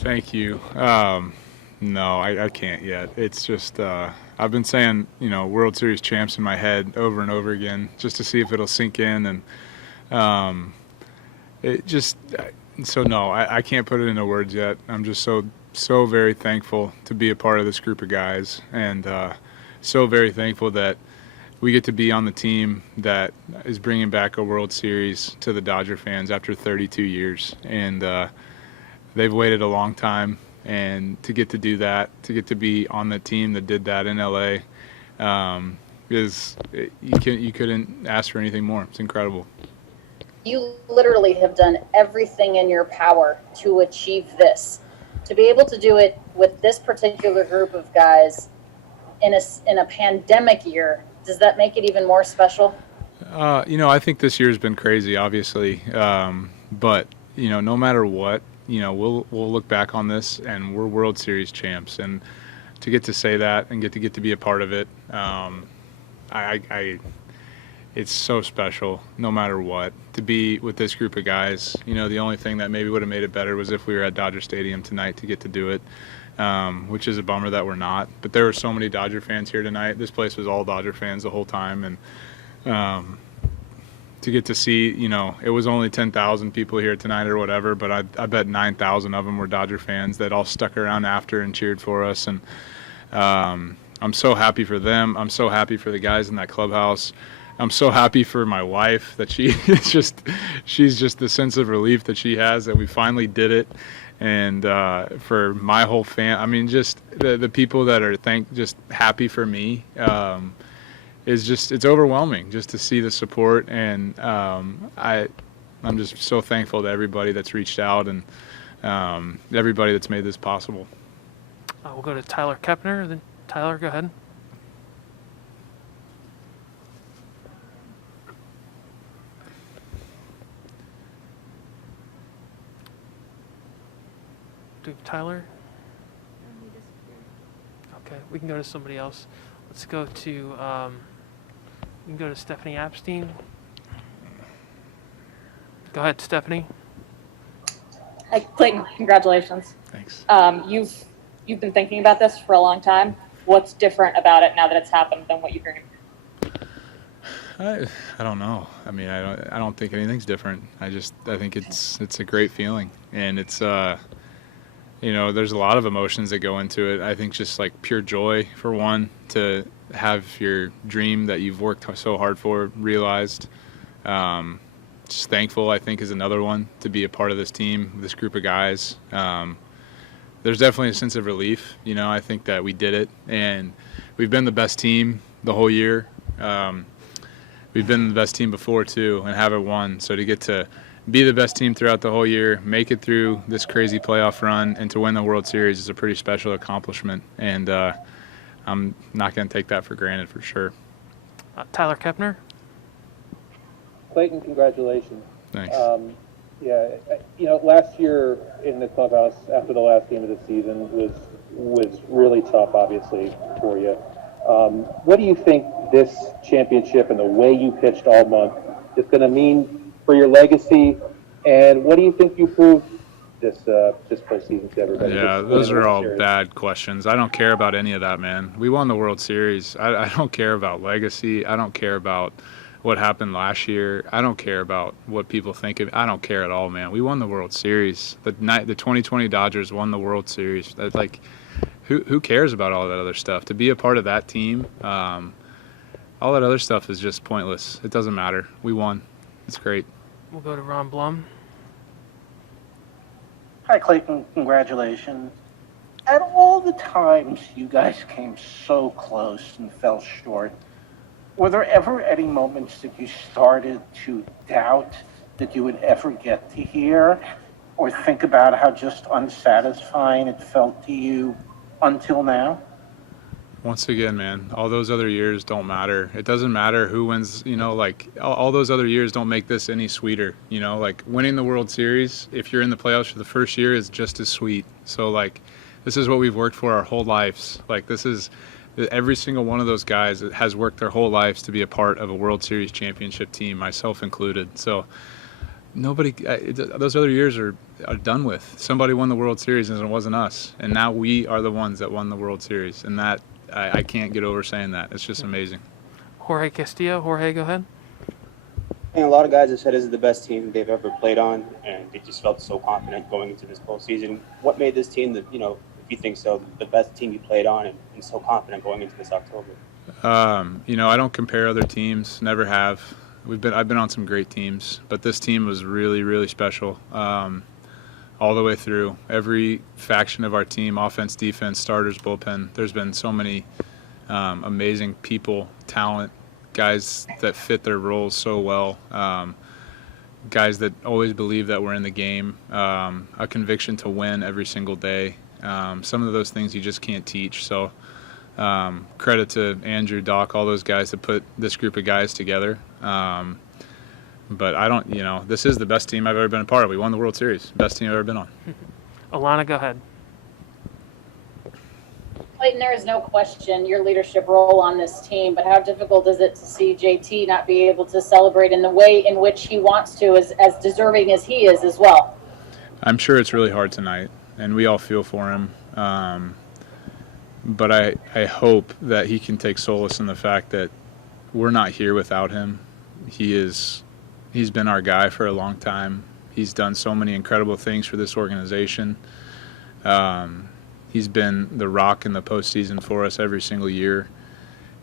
Thank you. No, I can't yet. It's just I've been saying World Series champs in my head over and over again just to see if it'll sink in, and um, it just so no, I can't put it into words yet. I'm just so very thankful to be a part of this group of guys, and so very thankful that we get to be on the team that is bringing back a World Series to the Dodger fans after 32 years, and they've waited a long time, and to get to do that, to get to be on the team that did that in LA, is you couldn't ask for anything more. It's incredible. You literally have done everything in your power to achieve this. To be able to do it with this particular group of guys in a pandemic year, does that make it even more special? I think this year's been crazy, obviously, but no matter what, we'll look back on this and we're World Series champs, and to get to say that and get to be a part of it, I it's so special. No matter what, to be with this group of guys, the only thing that maybe would have made it better was if we were at Dodger Stadium tonight to get to do it, which is a bummer that we're not. But there were so many Dodger fans here tonight. This place was all Dodger fans the whole time, and to get to see, it was only 10,000 people here tonight or whatever, but I bet 9,000 of them were Dodger fans that all stuck around after and cheered for us. And I'm so happy for them. I'm so happy for the guys in that clubhouse. I'm so happy for my wife that she's just the sense of relief that she has that we finally did it. And for my whole I mean, just the people that are just happy for me, it's overwhelming just to see the support, and I'm just so thankful to everybody that's reached out, and everybody that's made this possible. We'll go to Tyler Kepner. Then Tyler, go ahead. Do Tyler? Okay, we can go to somebody else. Let's go to we can go to Stephanie Apstein. Go ahead, Stephanie. Hi, Clayton. Congratulations. Thanks. You've been thinking about this for a long time. What's different about it now that it's happened than what you dreamed? I don't know. I mean, I don't think anything's different. I think it's a great feeling, and it's there's a lot of emotions that go into it. I think just like pure joy for one, to have your dream that you've worked so hard for realized. Just thankful, I think, is another one, to be a part of this team, this group of guys. There's definitely a sense of relief. I think that we did it, and we've been the best team the whole year. We've been the best team before too, and haven't won. So to get to be the best team throughout the whole year, make it through this crazy playoff run, and to win the World Series is a pretty special accomplishment. And I'm not going to take that for granted, for sure. Tyler Kepner. Clayton, congratulations. Thanks. Last year in the clubhouse after the last game of the season was really tough, obviously, for you. What do you think this championship and the way you pitched all month is going to mean for your legacy? And what do you think you proved this postseason to everybody? Yeah, those are all bad questions. I don't care about any of that, man. We won the World Series. I don't care about legacy. I don't care about what happened last year. I don't care about what people think of it. I don't care at all, man. We won the World Series. The 2020 Dodgers won the World Series. That's like, who cares about all that other stuff? To be a part of that team, all that other stuff is just pointless. It doesn't matter. We won. It's great. We'll go to Ron Blum. Hi, Clayton. Congratulations. At all the times you guys came so close and fell short, were there ever any moments that you started to doubt that you would ever get to here, or think about how just unsatisfying it felt to you until now? Once again, man, all those other years don't matter. It doesn't matter who wins, all those other years don't make this any sweeter. Like winning the World Series, if you're in the playoffs for the first year, is just as sweet. So, this is what we've worked for our whole lives. Every single one of those guys has worked their whole lives to be a part of a World Series championship team, myself included. So nobody. Those other years are done with. Somebody won the World Series, and it wasn't us. And now we are the ones that won the World Series, and that I can't get over saying that. It's just amazing. Jorge Castillo. Jorge, go ahead. And a lot of guys have said this is the best team they've ever played on, and they just felt so confident going into this postseason. What made this team, if you think so, the best team you played on, and so confident going into this October? I don't compare other teams. Never have. I've been on some great teams, but this team was really, really special all the way through. Every faction of our team, offense, defense, starters, bullpen. There's been so many amazing people, talent, guys that fit their roles so well, guys that always believe that we're in the game, a conviction to win every single day. Some of those things you just can't teach. So credit to Andrew, Doc, all those guys that put this group of guys together. But I don't, this is the best team I've ever been a part of. We won the World Series. Best team I've ever been on. Alana, go ahead. Clayton, there is no question your leadership role on this team, but how difficult is it to see JT not be able to celebrate in the way in which he wants to, as deserving as he is as well? I'm sure it's really hard tonight, and we all feel for him. But I hope that he can take solace in the fact that we're not here without him. He's been our guy for a long time. He's done so many incredible things for this organization. He's been the rock in the postseason for us every single year.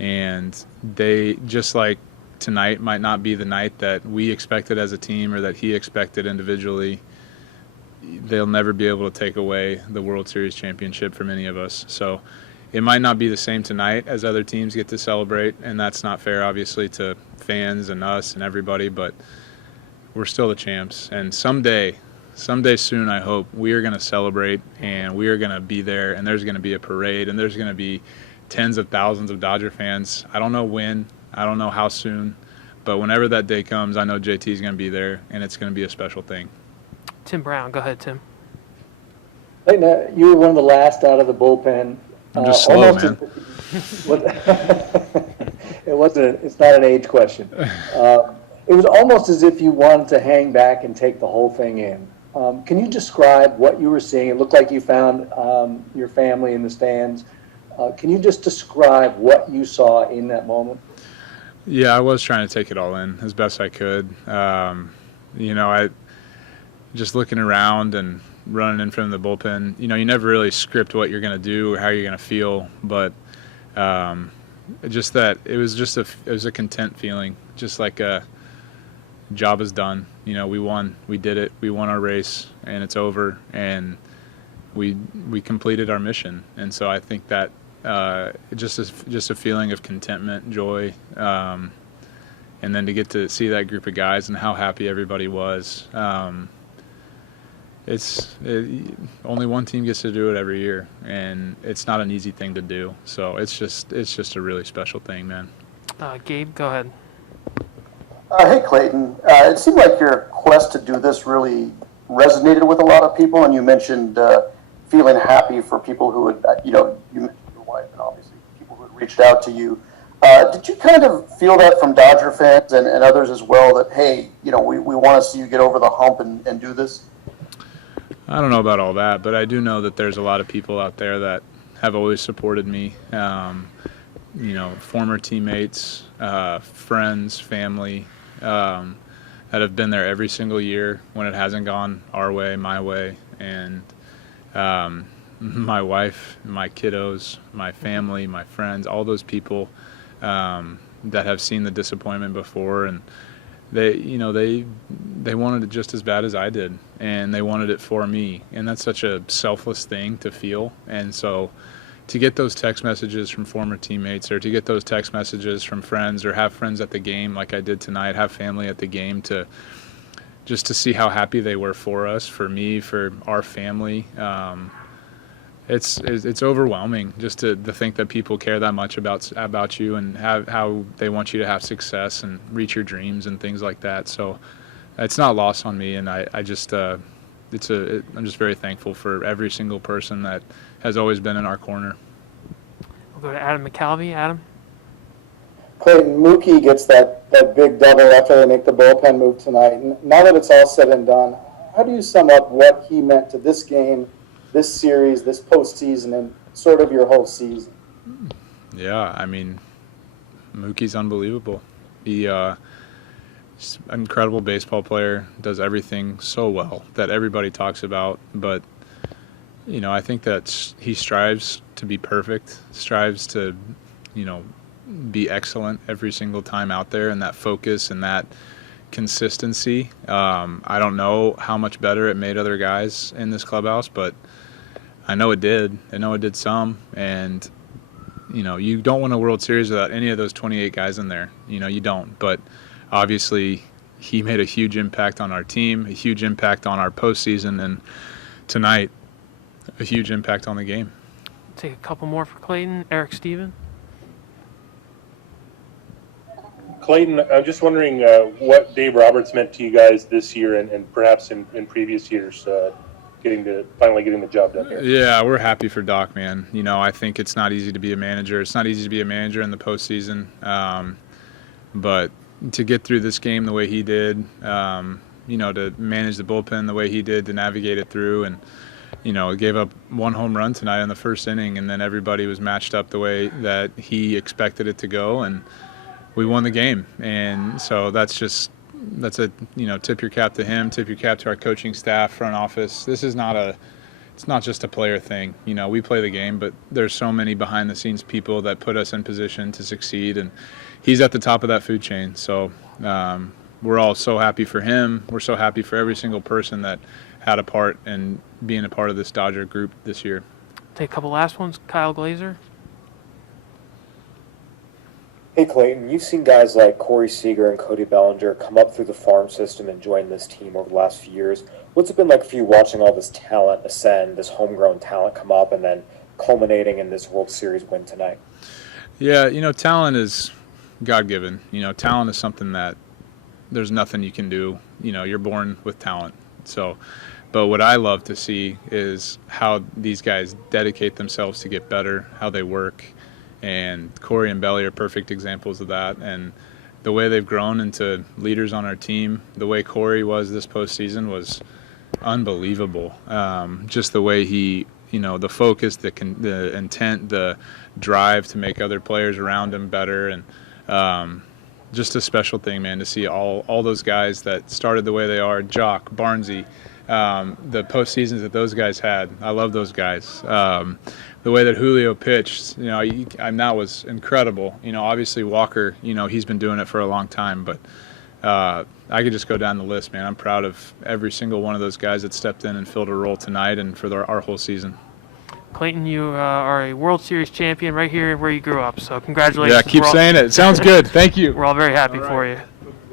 And they, just like tonight might not be the night that we expected as a team or that he expected individually, they'll never be able to take away the World Series championship from any of us. So it might not be the same tonight as other teams get to celebrate, and that's not fair, obviously, to fans and us and everybody, but we're still the champs. And someday soon, I hope, we are going to celebrate, and we are going to be there, and there's going to be a parade, and there's going to be tens of thousands of Dodger fans. I don't know when, I don't know how soon, but whenever that day comes, I know JT is going to be there, and it's going to be a special thing. Tim Brown, go ahead, Tim. Clayton, you were one of the last out of the bullpen. I'm just slow, man. It's not an age question. It was almost as if you wanted to hang back and take the whole thing in. Can you describe what you were seeing? It looked like you found your family in the stands. Can you just describe what you saw in that moment? Yeah, I was trying to take it all in as best I could. I just looking around and running in front of the bullpen. You never really script what you're going to do or how you're going to feel, but just that it was a content feeling, just like a job is done. We won, we did it, we won our race, and it's over, and we completed our mission. And so I think that just a feeling of contentment, joy, and then to get to see that group of guys and how happy everybody was. Only one team gets to do it every year, and it's not an easy thing to do. So it's just a really special thing, man. Gabe, go ahead. Hey, Clayton. It seemed like your quest to do this really resonated with a lot of people, and you mentioned feeling happy for people who had, you mentioned your wife and obviously people who had reached out to you. Did you kind of feel that from Dodger fans and others as well, that, hey, we want to see you get over the hump and do this? I don't know about all that, but I do know that there's a lot of people out there that have always supported me. Former teammates, friends, family, that have been there every single year when it hasn't gone our way, my way, and my wife, my kiddos, my family, my friends, all those people that have seen the disappointment before, and they wanted it just as bad as I did, and they wanted it for me, and that's such a selfless thing to feel. And so to get those text messages from former teammates, or to get those text messages from friends, or have friends at the game like I did tonight, have family at the game, to see how happy they were for us, for me, for our family, it's overwhelming just to think that people care that much about you and how they want you to have success and reach your dreams and things like that. So it's not lost on me, and I'm just very thankful for every single person that has always been in our corner. We'll go to Adam McCalvey. Adam? Clayton, Mookie gets that big double after they make the bullpen move tonight. And now that it's all said and done, how do you sum up what he meant to this game, this series, this postseason, and sort of your whole season? Yeah, I mean, Mookie's unbelievable. He's an incredible baseball player, does everything so well that everybody talks about. But, I think that he strives to be perfect, strives to, be excellent every single time out there, and that focus and that consistency. I don't know how much better it made other guys in this clubhouse, but I know it did. I know it did some. And, you don't win a World Series without any of those 28 guys in there. You don't. But obviously, he made a huge impact on our team, a huge impact on our postseason, and tonight, a huge impact on the game. Take a couple more for Clayton. Eric Steven. Clayton, I'm just wondering what Dave Roberts meant to you guys this year and perhaps in previous years, finally getting the job done here. Yeah, we're happy for Doc, man. I think it's not easy to be a manager. It's not easy to be a manager in the postseason. But to get through this game the way he did, to manage the bullpen the way he did, to navigate it through, and gave up one home run tonight in the first inning, and then everybody was matched up the way that he expected it to go, and we won the game. And so that's a tip your cap to him, tip your cap to our coaching staff, front office. It's not just a player thing. We play the game, but there's so many behind the scenes people that put us in position to succeed, and he's at the top of that food chain. So we're all so happy for him. We're so happy for every single person that had a part in being a part of this Dodger group this year. Take a couple last ones. Kyle Glazer. Hey Clayton, you've seen guys like Corey Seager and Cody Bellinger come up through the farm system and join this team over the last few years. What's it been like for you watching all this talent ascend, this homegrown talent come up, and then culminating in this World Series win tonight? Yeah, talent is God-given. Talent is something that there's nothing you can do. You're born with talent. So, but what I love to see is how these guys dedicate themselves to get better, how they work. And Corey and Belly are perfect examples of that. And the way they've grown into leaders on our team, the way Corey was this postseason was unbelievable. Just the way he, the focus, the intent, the drive to make other players around him better. And just a special thing, man, to see all those guys that started the way they are, Jock, Barnesy, the postseasons that those guys had. I love those guys. The way that Julio pitched, that was incredible. Obviously Walker, he's been doing it for a long time, but I could just go down the list, man. I'm proud of every single one of those guys that stepped in and filled a role tonight and for our whole season. Clayton, you are a World Series champion right here where you grew up, so congratulations. Yeah, keep saying it. It sounds good. Thank you. We're all very happy for you.